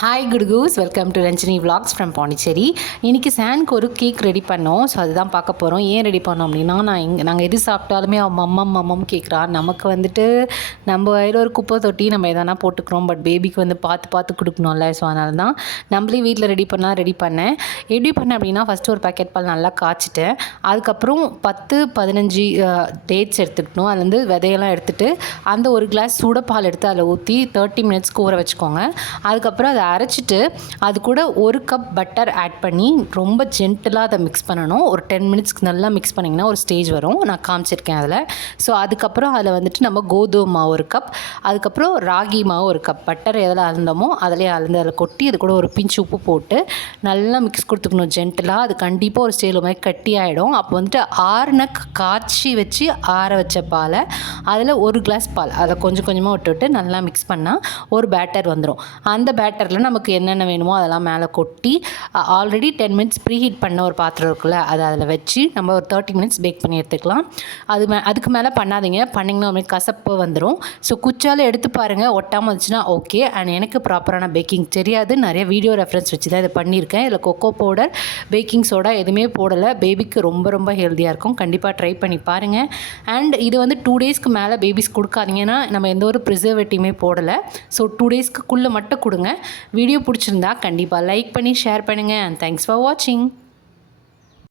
Hi குட்கூஸ், welcome to Ranjini vlogs from Pondicherry. இன்றைக்கி சானுக்கு ஒரு கேக் ரெடி பண்ணோம். ஸோ அதுதான் பார்க்க போகிறோம். ஏன் ரெடி பண்ணோம் அப்படின்னா, நாங்கள் எது சாப்பிட்டாலுமே மம்மம் கேட்குறா. நமக்கு வந்துட்டு நம்ம வயிறு ஒரு குப்பை தொட்டி, நம்ம எதனா போட்டுக்கிறோம். பட் பேபிக்கு வந்து பார்த்து கொடுக்கணும்ல. ஸோ அதனால தான் நம்மளே வீட்டில் ரெடி பண்ணேன். எப்படி பண்ணேன் அப்படின்னா, ஃபஸ்ட்டு ஒரு பேக்கெட் பால் நல்லா காய்ச்சிட்டேன். அதுக்கப்புறம் 10-15 டேட்ஸ் எடுத்துக்கணும். அது வந்து விதையெல்லாம் எடுத்துகிட்டு அந்த ஒரு கிளாஸ் சூட பால் எடுத்து அதில் ஊற்றி 30 மினிட்ஸ்க்கு ஊற வச்சுக்கோங்க. அதுக்கப்புறம் அதை அரைச்சிட்டு அது கூட ஒரு கப் பட்டர் ஆட் பண்ணி ரொம்ப ஜென்டிலாக அதை மிக்ஸ் பண்ணணும். ஒரு 10 மினிட்ஸ்க்கு நல்லா மிக்ஸ் பண்ணிங்கன்னா ஒரு ஸ்டேஜ் வரும். நான் காமிச்சிருக்கேன் அதில். ஸோ அதுக்கப்புறம் அதில் வந்துட்டு நம்ம கோதுமை மாவு ஒரு கப், அதுக்கப்புறம் ராகி மாவு ஒரு கப், பட்டர் எதில் அளந்தோமோ அதிலே அளந்து அதில் கொட்டி அது கூட ஒரு பிஞ்சு உப்பு போட்டு நல்லா மிக்ஸ் கொடுத்துக்கணும் ஜென்டிலாக. அது கண்டிப்பாக ஒரு ஸ்டேஜில் மாதிரி கட்டி ஆகிடும். அப்போ வந்துட்டு ஆறுன காய்ச்சி வச்சு ஆற வச்ச பாலை அதில் ஒரு கிளாஸ் பால் அதை கொஞ்சம் கொஞ்சமாக விட்டு நல்லா மிக்ஸ் பண்ணால் ஒரு பேட்டர் வந்துடும். அந்த பேட்டரில் நமக்கு என்னென்ன வேணுமோ அதெல்லாம் மேலே கொட்டி ஆல்ரெடி 10 மினிட்ஸ் ப்ரீ ஹீட் பண்ண ஒரு பாத்திரம் இருக்குல்ல, அதை அதில் வச்சு நம்ம ஒரு 30 மினிட்ஸ் பேக் பண்ணி எடுத்துக்கலாம். அதுக்கு மேலே பண்ணாதீங்க, பண்ணிங்கன்னா ஒரு கசப்பு வந்துடும். ஸோ குச்சால் எடுத்து பாருங்கள், ஒட்டாமல் வந்துச்சுன்னா ஓகே. அண்ட் எனக்கு ப்ராப்பரான பேக்கிங் தெரியாது, நிறைய வீடியோ ரெஃபரன்ஸ் வச்சு தான் இதை பண்ணியிருக்கேன். இதில் கொக்கோ பவுடர், பேக்கிங் சோடா எதுவுமே போடலை. பேபிக்கு ரொம்ப ஹெல்த்தியாக இருக்கும். கண்டிப்பாக ட்ரை பண்ணி பாருங்கள். அண்ட் இது வந்து 2 டேஸ்க்கு மேலே பேபிஸ் கொடுக்காதீங்கன்னா, நம்ம எந்த ஒரு ப்ரிசர்வேட்டிவுமே போடலை. ஸோ 2 டேஸ்க்குள்ளே மட்டும் கொடுங்க. வீடியோ பிடிச்சிருந்தா கண்டிப்பாக லைக் பண்ணி ஷேர் பண்ணுங்கள். அண்ட் தேங்க்ஸ் ஃபார் வாட்சிங்.